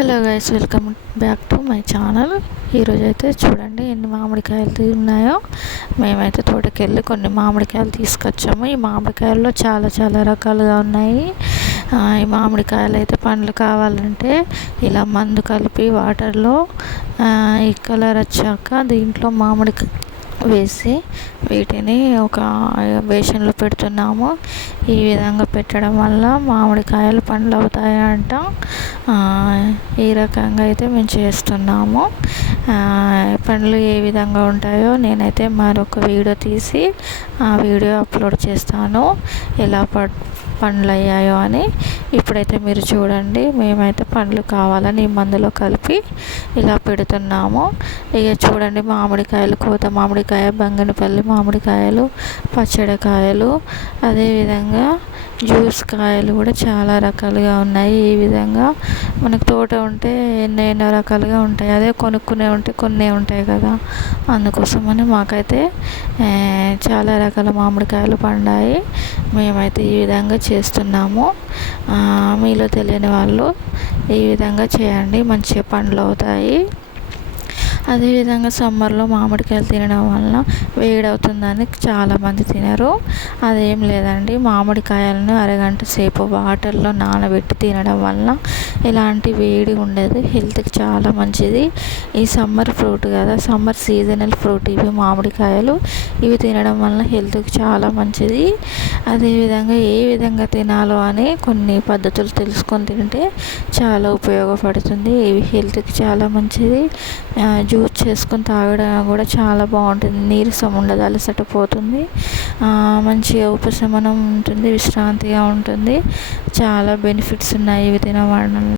Hello guys, welcome back to my channel. ఈరోజు అయితే చూడండి ఎన్ని మామిడికాయలు ఉన్నాయో. మేమైతే తోటకి వెళ్ళి కొన్ని మామిడికాయలు తీసుకొచ్చాము. ఈ మామిడికాయల్లో చాలా రకాలుగా ఉన్నాయి. ఈ మామిడికాయలు అయితే పండ్లు కావాలంటే ఇలా మందు కలిపి వాటర్లో ఈ కలర్ వచ్చాక దీంట్లో మామిడి వేసి వీటిని ఒక బేషన్లో పెడుతున్నాము. ఈ విధంగా పెట్టడం వల్ల మామిడికాయలు పండ్లు అవుతాయంట. ఈ రకంగా అయితే మేము చేస్తున్నాము. పండ్లు ఏ విధంగా ఉంటాయో నేనైతే మరొక వీడియో తీసి ఆ వీడియో అప్లోడ్ చేస్తాను, ఎలా పండ్లు అయ్యాయో అని. ఇప్పుడైతే మీరు చూడండి, మేమైతే పండ్లు కావాలని ఈ మందులో కలిపి ఇలా పెడుతున్నాము. ఇక చూడండి, మామిడికాయలు, కోత మామిడికాయ, బంగినపల్లి మామిడికాయలు, పచ్చడికాయలు, అదేవిధంగా జ్యూస్ కాయలు కూడా చాలా రకాలుగా ఉన్నాయి. ఈ విధంగా మనకు తోట ఉంటే ఎన్నో రకాలుగా ఉంటాయి. అదే కొనుక్కునే ఉంటే కొన్ని ఉంటాయి కదా, అందుకోసమని మాకైతే చాలా రకాల మామిడికాయలు పండాయి. మేమైతే ఈ విధంగా చేస్తున్నాము. మీలో తెలియని వాళ్ళు ఈ విధంగా చేయండి, మంచిగా పండ్లు అవుతాయి. అదేవిధంగా సమ్మర్లో మామిడికాయలు తినడం వలన వేడవుతుందని చాలామంది తినరు. అదేం లేదండి, మామిడికాయలను అరగంట సేపు వాటర్లో నానబెట్టి తినడం వలన ఎలాంటి వేడి ఉండదు, హెల్త్కి చాలా మంచిది. ఈ సమ్మర్ ఫ్రూట్ కదా, సమ్మర్ సీజనల్ ఫ్రూట్ ఇవి మామిడికాయలు. ఇవి తినడం వలన హెల్త్కి చాలా మంచిది. అదేవిధంగా ఏ విధంగా తినాలో అని కొన్ని పద్ధతులు తెలుసుకొని తింటే చాలా ఉపయోగపడుతుంది. ఇవి హెల్త్కి చాలా మంచిది. జ్యూస్ చేసుకొని తాగడం కూడా చాలా బాగుంటుంది. నీరసం ఉండదు, అలసట పోతుంది, మంచిగా ఉపశమనం ఉంటుంది, విశ్రాంతిగా ఉంటుంది. చాలా బెనిఫిట్స్ ఉన్నాయి ఇవి తినడం.